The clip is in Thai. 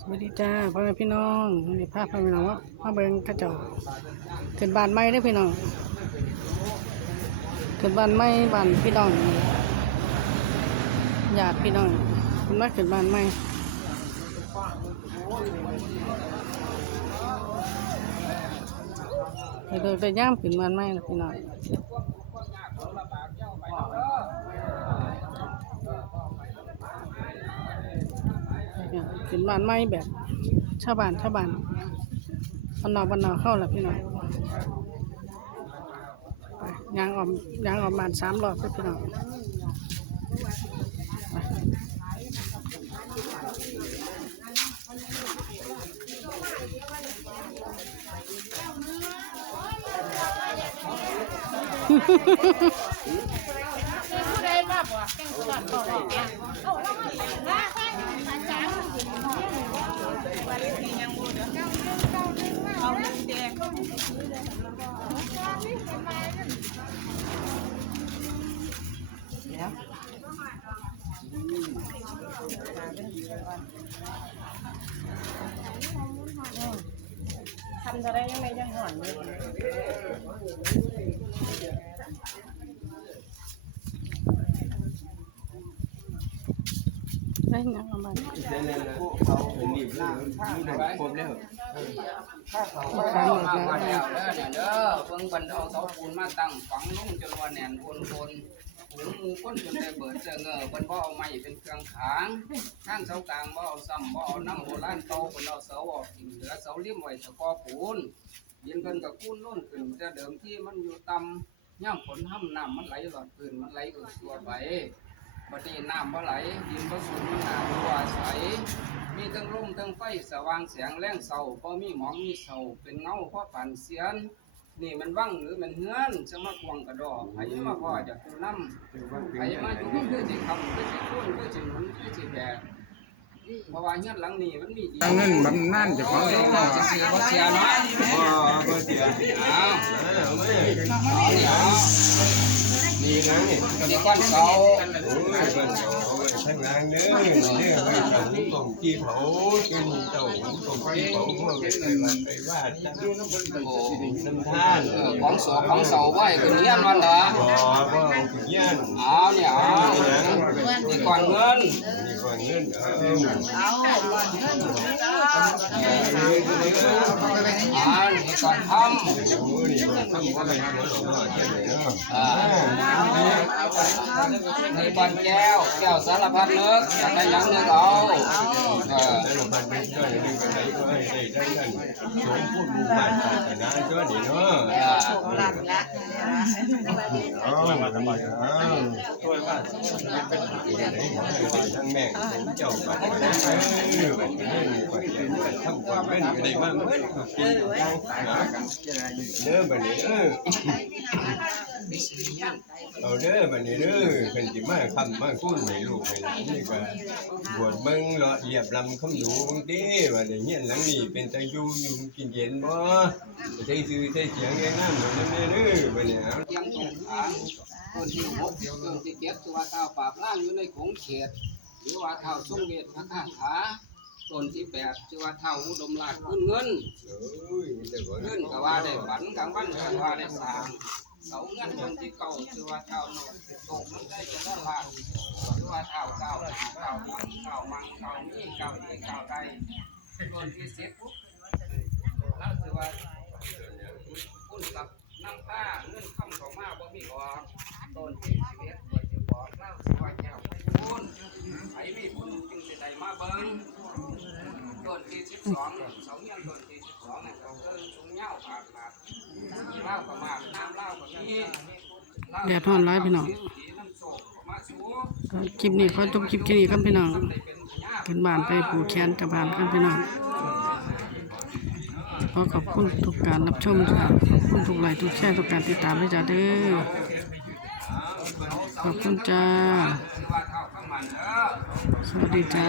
สวัสดีจ้าพ่อแม่พี่น้องวันนี้พาพพ่อแม่พี่น้องว่ามาเบิงกระจกขึ้นบ้านใหม่ได้พี่น้องขึ้นบ้านใหม่บ้านพี่น้องญาติพี่น้องคุณมาขึ้นบ้านใหม่ไปเดินไปย่ามขึ้นบานใหม่นะพี่น้อง ขึ้นบ้านใหม่แบบชาวบ้านชาวบ้านบ้านนอกบ้านนอเข้าแล้วพี่น้องยางออกยางออกบ้านสามรอบพี่น้องไป ทำจะได้ยังไงยังหอนอยู่ ได้ยังเอามาครบแล้วขายหมดมาแล้วมาแล้วเด้อเนี่ยเด้อเพิ่งบันเอาเสาปูนมาตั้งฝังลงจนว่าแน่นคนคนหูหมูคนจนได้เบิดเจอเงอเพิ่นบ่เอาไม้เป็นเครื่องขางข้างเสากลางบ่เอาซ้ำบ่เอาน้ำโบราณเก่าเพิ่นเอาเสาออกทิ้งเหลือเสาเลี่ยมไว้ตะกอปูนยินเพิ่นก็คูนล้นขึ้นแต่เดิมที่มันอยู่ต่ำย่างฝนห้ำน้ำมันไหลหลอดพื้นมันไหลเอือตัวไป บัดนี้น้ำบ่ไหลดินบ่สูงมันหนาตัวใสมีทั้งลมทั้งไฟสว่างแสงแรงเสาพอมีหมองมีเสาเป็นเงาเพราะฝันเสียน นี่มันว่างหรือมันเฮือนจะมาควงกระดอกไผมาพ่อจะคูน้ำไผมาอยู่ก็คือสิคำคือสิคุ้นคือสิหนุนคือสิแบกเพราะว่าเฮือนหลังนี้มันมีดีตั้งเงินบำนาญเจะของเอเอองบ่สิเสียบ่เสียเนาะบ่บ่เสียเอาเอาไม่เอานี่เอาดีนะนี่นี่ก้อนเสาโอ้ยเพิ่นเอาไว้ข้างล่างเด้อเนี่ยไว้เขาส่งจีเผากินเจ้าส่งจีเผาเมื่อไปวันไปว่าจังโอ้น้ำท่านเออของเสาของเสาไว้คือเฮียนมันเหรออ๋อาขึ้นย่านเอาเนี่ยเอา ก้อนเงินนี่ก่อนเงินเอาอ่านี่ก่อนทำโอ้ยนี่มันทำอะไรหัวหน้าแค่ไหนเนาะอ่านี่ก่อนแก้วแก้วสารพัดเลิกอยากได้ยังเลิกเอาเออแต่ละพันเป็นก็อย่าลืมกันไหนก็ให้ได้ได้กันสมพูดบูบาทศาสนาก็ดีเนาะอ่าเอามา ทั้งแม่เจ้าบ้านเอแบบนี้ก็จะทำความเป็นได้บ้างเมื่อกินย่างนะเด้อบัดนี้เออเอาเด้อบัดนี้เด้อเพิ่นสิมาคำมาคุ้นให้ลูกให้หลานนี่ก็บวชเบิ่งเลาะเรียบลำคำดูเด้ว่าได้เฮียหลังนี้เป็นตาอยู่อยู่กินเย็นบ่ใช้ชื่อใช้เสียงแง่น้ำนั่นแน่เด้อบัดนี้เอา เตรียมตรงฐานต้นที่หกต้นที่เจ็ดตัวเท้าปราบล่างอยู่ในของเขต หรือว่าเท้าทรงเวทพระคาถาต้นที่แปดชื่อว่าเท้าอุดมราชคุณเงินเงินก็ว่าได้ฝันกลางวันก็ว่าได้สางเสาเงินต้นที่เก่าชื่อว่าเท้าโนกตกมันได้จะได้ลาภชื่อว่าเท้าเก่าเก่ามังเก่ามังเก่ามีเก่าดีเก่าใดต้นที่เจ็ดปุ๊บแล้วชื่อว่าคุณกับน้ำผ้าเงินคำของมา แดดร้อนร้ายพี่น้องคลิปนี้เขาจบคลิปแค่นี้ครับพี่น้องขึ้นบานไปปูแขนกับบานครับพี่น้องขอขอบคุณทุกการรับชมครับขอบคุณทุกไลค์ทุกแชร์ทุกการติดตามด้วยจ้าเด้อ ขอบคุณจ้าชื่อว่าเท่าข้างมันเด้อสวัสดีจ้า